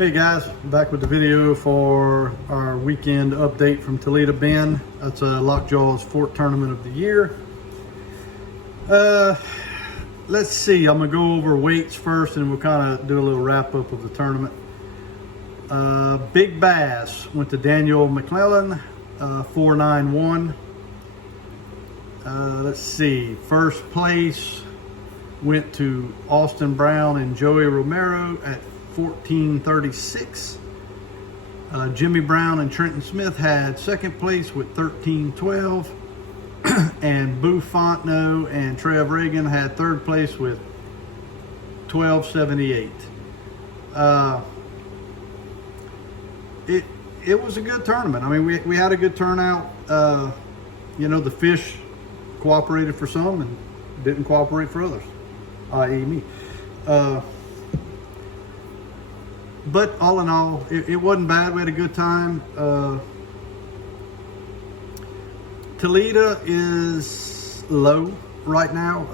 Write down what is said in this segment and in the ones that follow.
Hey guys, back with the video for our weekend update from Toledo Bend. That's Lockjaw's 4th tournament of the year. Let's see, I'm gonna go over weights first and we'll kind of do a little wrap up of the tournament. Big Bass went to Daniel McClellan, 491. Let's see, first place went to Austin Brown and Joey Romero at 1436. Jimmy Brown and Trenton Smith had second place with 1312. And Boo Fontenot and Trev Reagan had third place with 1278. It was a good tournament. I mean, we had a good turnout. You know, the fish cooperated for some and didn't cooperate for others, i.e. me. But all in all, it wasn't bad. We had a good time. Toledo is low right now.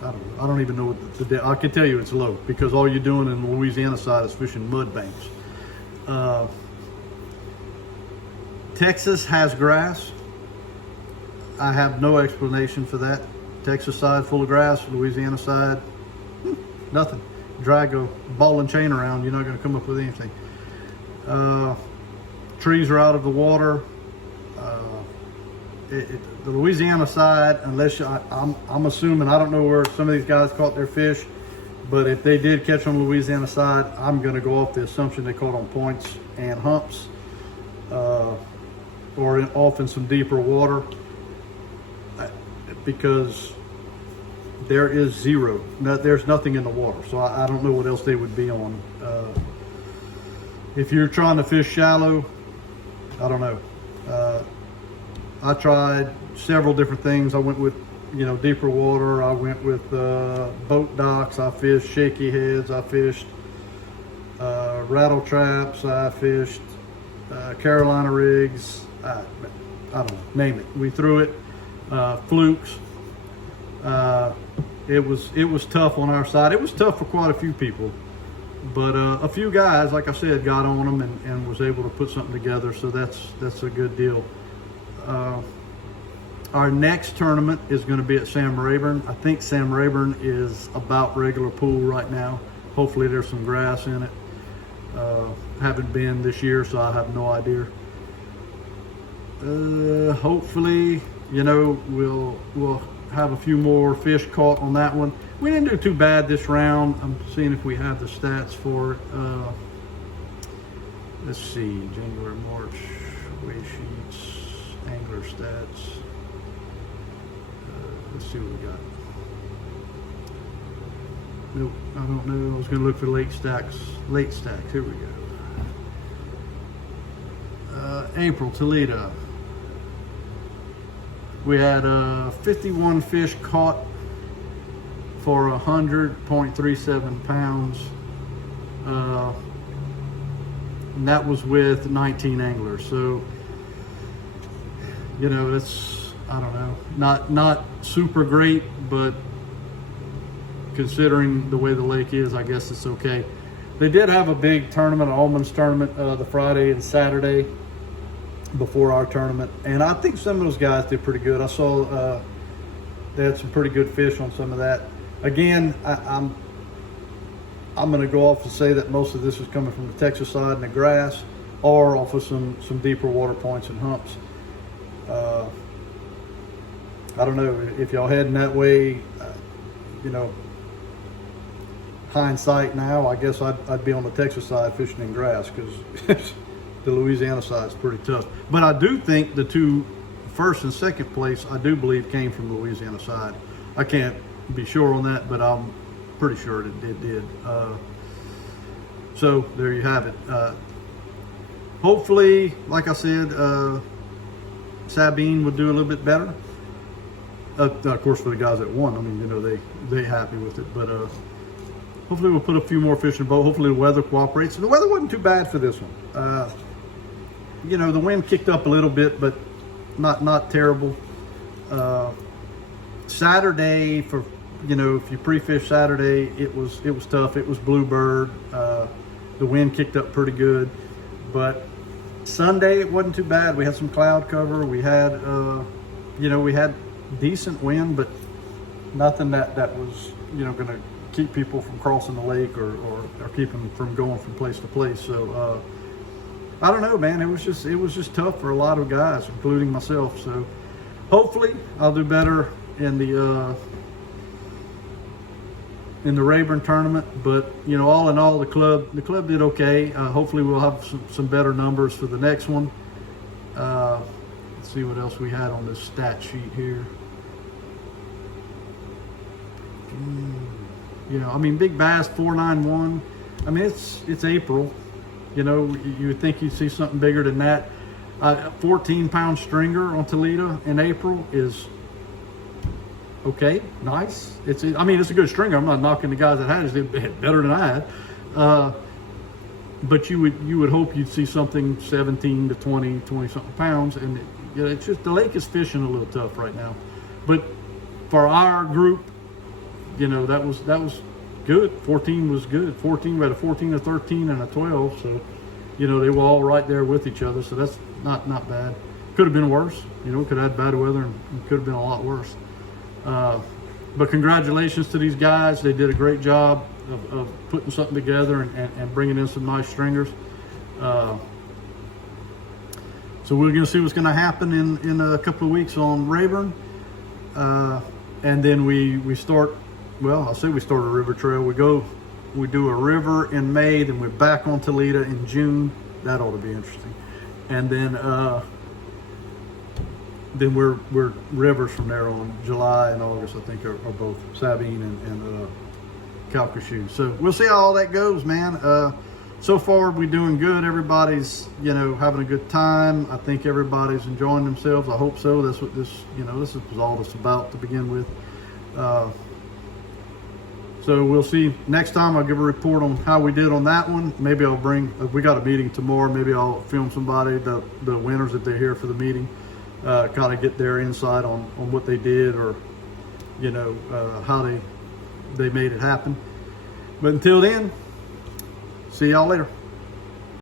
I don't even know what the I can tell you it's low because all you're doing in the Louisiana side is fishing mud banks. Texas has grass. I have no explanation for that. Texas side full of grass, Louisiana side, nothing. Drag a ball and chain around, you're not going to come up with anything. Trees are out of the water. The Louisiana side, unless I'm assuming, I don't know where some of these guys caught their fish, but if they did catch on the Louisiana side, I'm going to go off the assumption they caught on points and humps, or off in some deeper water, because there is zero. There's nothing in the water, so I don't know what else they would be on. If you're trying to fish shallow, I don't know. I tried several different things. I went with, you know, deeper water. I went with boat docks. I fished shaky heads. I fished rattle traps. I fished Carolina rigs. I don't know, name it. We threw it. Flukes. It was tough on our side. It was tough for quite a few people, but a few guys, like I said, got on them and was able to put something together. So that's a good deal. Our next tournament is going to be at Sam Rayburn. I think Sam Rayburn is about regular pool right now. Hopefully there's some grass in it. Haven't been this year, so I have no idea. Hopefully, you know, we'll have a few more fish caught on that one. We didn't do too bad this round. I'm seeing if we have the stats for it. Let's see, January, March, weigh sheets, angler stats. Let's see what we got. Nope, I don't know. I was gonna look for late stacks. Here we go. April, Toledo. We had 51 fish caught for 100.37 pounds. And that was with 19 anglers. So, you know, it's, I don't know, not super great, but considering the way the lake is, I guess it's okay. They did have a big tournament, an almonds tournament, the Friday and Saturday before our tournament, and I think some of those guys did pretty good. I saw they had some pretty good fish on some of that. Again, I'm going to go off and say that most of this is coming from the Texas side and the grass, or off of some deeper water points and humps. I don't know if y'all heading that way. You know, hindsight now, I guess I'd be on the Texas side fishing in grass because the Louisiana side is pretty tough. But I do think the two first and second place, I do believe, came from the Louisiana side. I can't be sure on that, but I'm pretty sure it did. So there you have it. Hopefully, like I said, Sabine would do a little bit better. Of course, for the guys that won, I mean, you know, they happy with it. But hopefully we'll put a few more fish in the boat. Hopefully the weather cooperates. The weather wasn't too bad for this one. You know, the wind kicked up a little bit, but not terrible. Saturday, for you know, if you pre-fish Saturday, it was tough. It was bluebird. The wind kicked up pretty good, but Sunday it wasn't too bad. We had some cloud cover. We had, you know, we had decent wind, but nothing that was, you know, going to keep people from crossing the lake or keep them from going from place to place. So I don't know, man. It was just tough for a lot of guys, including myself. So hopefully I'll do better in the Rayburn tournament. But you know, all in all, the club did okay. Hopefully we'll have some better numbers for the next one. Let's see what else we had on this stat sheet here. You know, I mean, big bass 491. I mean, it's April. You know, you would think you'd see something bigger than that. 14-pound stringer on Toledo in April is okay, nice. I mean, it's a good stringer. I'm not knocking the guys that had it. They had better than I had. But you would hope you'd see something 17 to 20 something pounds, and you know, it's just the lake is fishing a little tough right now. But for our group, you know, that was good. 14 was good. 14, we had a 14, a 13, and a 12. So, you know, they were all right there with each other. So that's not bad. Could have been worse. You know, could have had bad weather and could have been a lot worse. But congratulations to these guys. They did a great job of putting something together and bringing in some nice stringers. So we're going to see what's going to happen in a couple of weeks on Rayburn. And then we start, well, I'll say we start a river trail. We do a river in May, then we're back on Toledo in June. That ought to be interesting. And then we're rivers from there on. July and August, I think, are both Sabine and Calcasieu. So we'll see how all that goes, man. So far we're doing good. Everybody's, you know, having a good time. I think everybody's enjoying themselves. I hope so. That's what this, you know, this was all this about to begin with. So we'll see next time. I'll give a report on how we did on that one. Maybe I'll bring, we got a meeting tomorrow. Maybe I'll film somebody, the winners if they're here for the meeting, kind of get their insight on what they did, or, you know, how they made it happen. But until then, see y'all later.